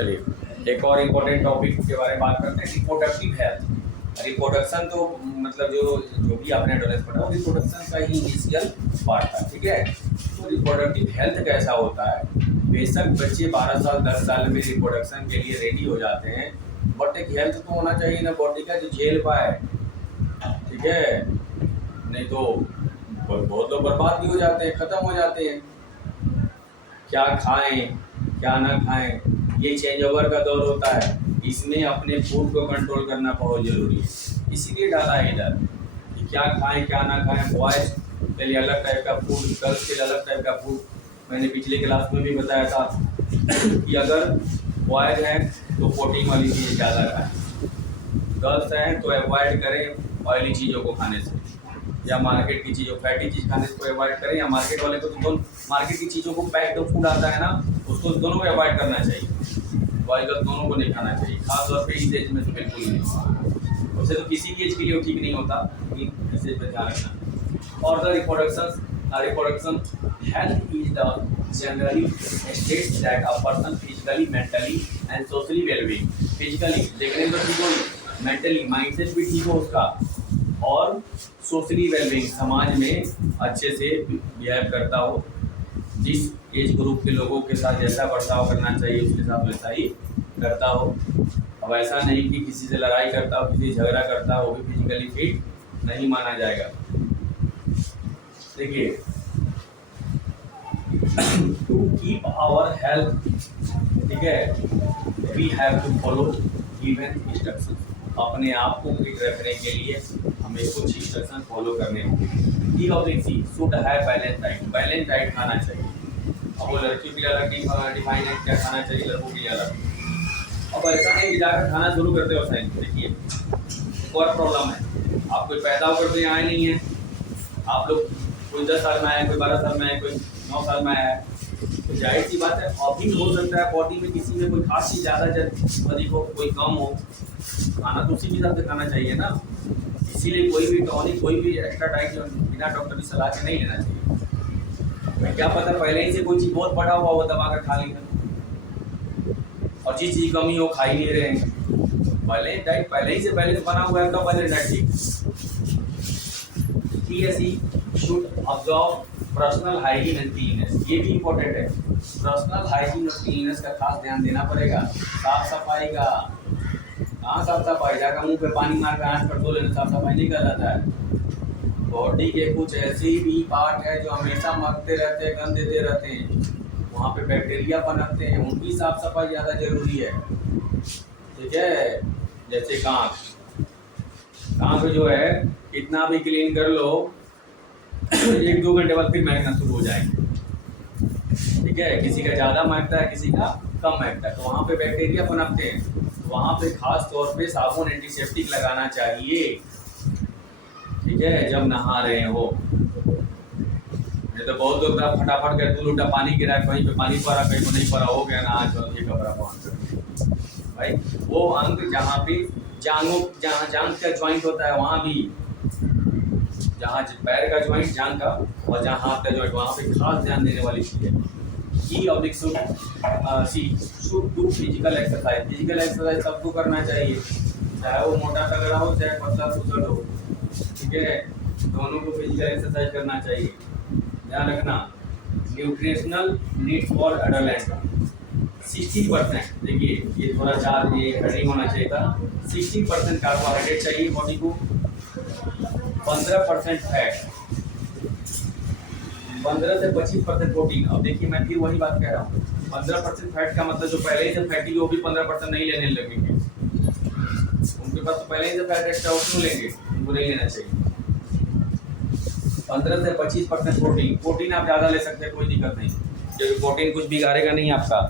चलिए एक और इम्पोर्टेंट टॉपिक के बारे में बात करते हैं, रिप्रोडक्टिव हेल्थ। रिप्रोडक्शन तो मतलब जो भी आपने एडोलेंस पढ़ा वो रिप्रोडक्शन का ही इनिशियल पार्ट था, ठीक है। तो रिप्रोडक्टिव हेल्थ कैसा होता है, बेशक बच्चे 12 साल 10 साल में रिप्रोडक्शन के लिए रेडी हो जाते हैं, बट एक हेल्थ तो होना चाहिए ना बॉडी का, जो झेल पाए, ठीक है। नहीं तो बहुत लोग बर्बाद भी हो जाते हैं, ख़त्म हो जाते हैं। क्या खाएं क्या ना खाएं, ये चेंज ओवर का दौर होता है, इसमें अपने फूड को कंट्रोल करना बहुत ज़रूरी है। इसीलिए डाला है इधर कि क्या खाएं क्या ना खाएं। बॉयज़ के लिए अलग टाइप का फूड, गर्ल्स के लिए अलग टाइप का फूड। मैंने पिछले क्लास में भी बताया था कि अगर बॉयज़ हैं तो प्रोटीन वाली चीज़ें ज़्यादा खाएं, गर्ल्स हैं तो अवॉइड करें ऑयली चीज़ों को खाने से, या मार्केट की चीज़ों फैटी चीज़ खाने से को अवॉइड करें, या मार्केट वाले को तो दोनों मार्केट की चीज़ों को पैक्ड फूड आता है ना, उसको दोनों को अवॉइड करना चाहिए। बॉय गर्ल दोनों को नहीं खाना चाहिए, खासतौर पे इस एज में तो बिल्कुल नहीं। उससे तो किसी भी एज के लिए वो ठीक नहीं होता, लेकिन इस एज पर ध्यान रखना। और the reproduction health is the generally states that a person physically mentally and socially wellbeing. Physically देखने में तो ठीक हो, मेंटली माइंडसेट भी ठीक हो उसका, और सोशली वेलबींग समाज में अच्छे से बिहेव करता हो, जिस एज ग्रुप के लोगों के साथ जैसा बर्ताव करना चाहिए उसके साथ वैसा ही करता हो। अब ऐसा नहीं कि किसी से लड़ाई करता हो, किसी से झगड़ा करता हो, वो भी फिजिकली फिट नहीं माना जाएगा। देखिए, टू कीप आवर हेल्थ, ठीक है, we have to follow given instructions. अपने आप को फिट रखने के लिए हमें कुछ इंस्ट्रक्शन फॉलो करने होंगे। डी ऑफ सी should have balance diet, balance diet खाना चाहिए। अब वो लड़कियों के लिए अलग डिफाइन है क्या खाना चाहिए, लड़कों के लिए अलग। अब ऐसा नहीं जाकर खाना शुरू करते हो साइंस। देखिए एक और प्रॉब्लम है, आप कोई पैदा होकर तो आए नहीं है, आप लोग कोई 10 साल में आए, कोई 12 साल में आए, कोई 9 साल में आया है, तो जाहिर सी बात है अभी हो सकता है बॉडी में किसी में कोई खास चीज़ ज़्यादा अधिक हो, कोई कम हो, खाना तो उसी के हिसाब से खाना चाहिए ना। इसीलिए कोई भी टॉनिक, कोई भी एक्स्ट्रा डाइट बिना डॉक्टर की सलाह के नहीं लेना चाहिए। क्या पता पहले ही से कोई चीज़ बहुत बड़ा हुआ वो दबा कर खा लेगा, और जिस चीज़ कमी हो खा ही नहीं रहे हैं। पहले डाइट पहले ही से बैलेंस बना हुआ है तो पहले डाइट ठीक। Should observe personal hygiene and cleanness, ये भी इम्पोर्टेंट है। पर्सनल हाइजीन और क्लीननेस का खास ध्यान देना पड़ेगा। साफ सफाई का, कहाँ साफ सफाई, जाकर मुंह पे पानी मार कर हाथ पर धो लेना साफ सफाई नहीं कर जाता है। बॉडी के कुछ ऐसे भी पार्ट है जो हमेशा मरते रहते हैं, गंद देते रहते हैं, वहाँ पे बैक्टीरिया पनपते हैं, उनकी साफ सफाई ज़्यादा जरूरी है, ठीक है। जैसे कांख जो है कितना भी क्लीन कर लो 1-2 घंटे बाद फिर महकना शुरू हो जाएंगे, ठीक है। किसी का ज़्यादा महकता है, किसी का कम महकता है, तो वहाँ पे बैक्टीरिया पनपते हैं, तो वहाँ पे खास तौर पे साबुन एंटीसेप्टिक लगाना चाहिए, ठीक है, जब नहा रहे हो। नहीं तो बहुत लोग फटाफट कर 2 लोटा पानी गिरा, कहीं पे पानी पड़ा कहीं पे नहीं पड़ा, हो गया ना आज ये कपड़ा पहन कर। भाई वो अंग जहाँ पे जहाँ जांग का ज्वाइंट होता है वहाँ भी, जहाँ पैर का ज्वाइंट जांग का और जहाँ हाथ का ज्वाइंट, वहाँ पे खास ध्यान देने वाली चीज़ है। Should do physical exercise. Physical exercise सबको करना चाहिए, चाहे वो मोटा तगड़ा हो चाहे पतला सुसड़ हो, ठीक है, दोनों को फिजिकल एक्सरसाइज करना चाहिए। ध्यान रखना, न्यूट्रिशनल नीड फॉर एडोलेंट 60%, देखिए ये थोड़ा चार्ज ये हेडिंग होना चाहिए था। 60% कार्बोहाइड्रेट चाहिए बॉडी को, 15% फैट, 15 से 25% प्रोटीन। अब देखिए मैं फिर वही बात कह रहा हूँ, 15% फैट का मतलब जो पहले ही से फैटी वो भी 15% नहीं लेने लगेंगे, उनके पास तो पहले ही से फैट एक्स्ट्रा क्यों लेंगे, उनको नहीं लेना चाहिए। 15 से 25% प्रोटीन। प्रोटीन आप ज़्यादा ले सकते हैं, कोई दिक्कत नहीं, क्योंकि प्रोटीन कुछ बिगाड़ेगा नहीं आपका।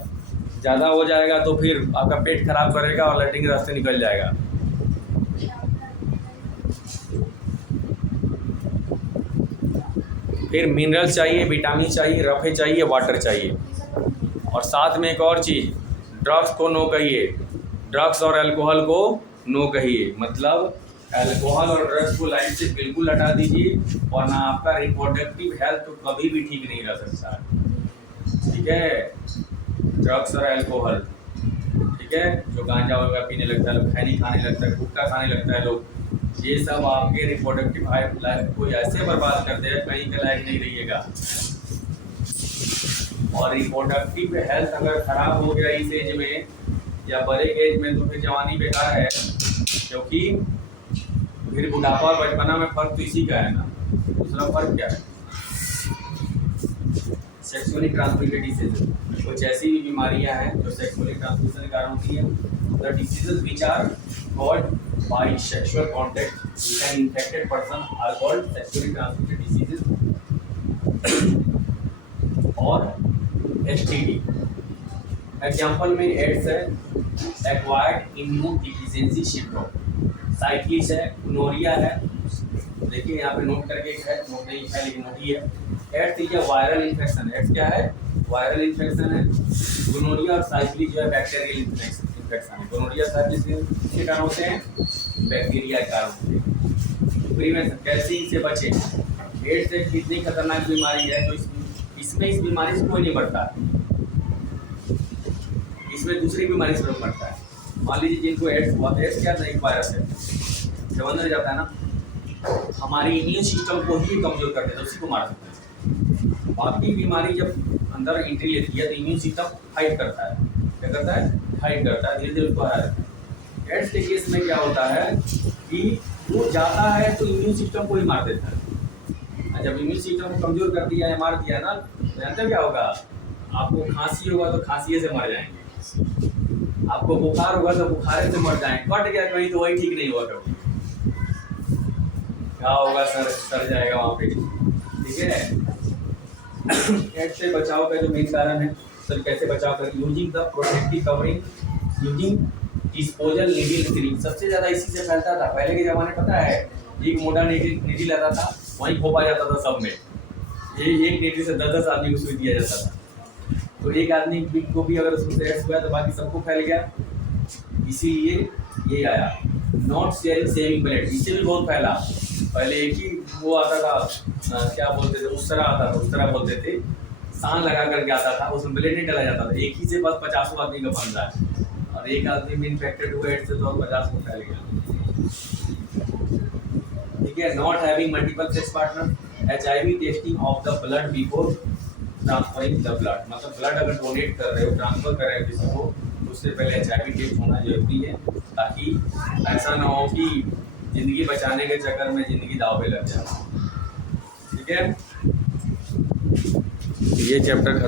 ज़्यादा हो जाएगा तो फिर आपका पेट खराब करेगा और लैट्रिन के रास्ते निकल जाएगा। फिर मिनरल्स चाहिए, विटामिन चाहिए, रफे चाहिए, वाटर चाहिए, और साथ में एक और चीज़, ड्रग्स को नो कहिए, ड्रग्स और अल्कोहल को नो कहिए। मतलब अल्कोहल और ड्रग्स को लाइफ से बिल्कुल हटा दीजिए, वरना आपका रिप्रोडक्टिव हेल्थ तो कभी भी ठीक नहीं रह सकता है, ठीक है। ड्रग्स और अल्कोहल ठीक है, जो गांजा वगैरह पीने लगता है, लोग खैनी खाने लगता है, गुटखा खाने लगता है लोग, ये सब आपके रिप्रोडक्टिव लाइफ को ऐसे बर्बाद कर देगा कहीं के लायक नहीं रहिएगा। और रिप्रोडक्टिव हेल्थ अगर खराब हो गया इस एज में या बड़े एज में तो फिर जवानी बेकार है, क्योंकि फिर बुढ़ापा और बचपना में फर्क तो इसी का है ना। दूसरा फर्क क्या है? सेक्सुअली ट्रांसमिटेड डिसीजेज, कुछ ऐसी भी बीमारियां हैं जो सेक्सुअली ट्रांसमिशन के कारण होती है। The diseases which are called by sexual contact with an infected person are called sexually transmitted diseases और एसटीडी। एग्जांपल में एड्स है, acquired immune deficiency syndrome, syphilis है, गोनोरिया है, देखिए यहाँ पे नोट करके है, नोट नहीं है लेकिन नोट ही है। एड्स ये वायरल इन्फेक्शन है, एड्स क्या है? वायरल इन्फेक्शन है। गोनोरिया और साइक्लिस जो है बैक्टीरियल इन्फेक्शन है। गोनोरिया साइक्लिस किसके कारण होते हैं? बैक्टीरिया के कारण होते हैं। प्रिवेंशन कैसे इनसे बचे? एड्स एक कितनी खतरनाक बीमारी है तो इसमें इस बीमारी से कोई नहीं मरता, इसमें दूसरी बीमारी से लोग मरता है। मान लीजिए जिनको एड्स हुआ, एड्स क्या एक वायरस है, जब अंदर जाता है ना हमारी इम्यून सिस्टम को ही कमजोर कर देता है, उसी को मार सकता है। बाकी बीमारी जब अंदर एंट्री लेती है तो इम्यून सिस्टम फाइट करता है, क्या करता है? फाइट करता है, धीरे धीरे उसको हरा देता है। एड्स के केस में क्या होता है कि वो जाता है तो इम्यून सिस्टम को ही मार देता है। जब इम्यून सिस्टम को कमजोर कर दिया है, मार दिया है ना, तो जानते क्या होगा? आपको खांसी होगा तो खांसी से मर जाएंगे, आपको बुखार होगा तो बुखार से मर जाएंगे, कट गया कहीं तो वही ठीक नहीं हुआ कभी, क्या होगा? सर जाएगा वहाँ पे, ठीक है। एड्स से बचाव का जो मेन कारण है, सर कैसे बचाव करें? Using the protective covering, using disposal needle screen. सबसे ज़्यादा इसी से फैलता था पहले के ज़माने, पता है? एक मोटा नीडल आता था, वहीं खोपा जाता था सब में, ये एक नीडल से 10-10 आदमी को सुई दिया जाता था। तो एक आदमी को भी अगर उसको एड्स हुआ तो बाकी सबको फैल गया, इसीलिए ये आया। नॉट शेयरिंग सेविंग ब्लेड, इससे भी बहुत फैला। पहले एक ही वो आता था, क्या बोलते थे, उस तरह आता था, उस तरह बोलते थे, सान लगा करके आता था, उसमें ब्लेड नहीं डाला जाता था। एक ही से बस 50 आदमी का बन रहा है, और एक आदमी में इन्फेक्टेड हुआ एड्स से तो 50 को फैल गया, ठीक है। Not having multiple sex partner, HIV testing of the blood before transferring the blood, मतलब ब्लड अगर डोनेट कर रहे हो, ट्रांसफर कर रहे हो किसी को, तो उससे पहले HIV टेस्ट होना जरूरी है, ताकि ऐसा ना हो कि जिंदगी बचाने के चक्कर में जिंदगी दाव पे लग जाए, ठीक है। ये चैप्टर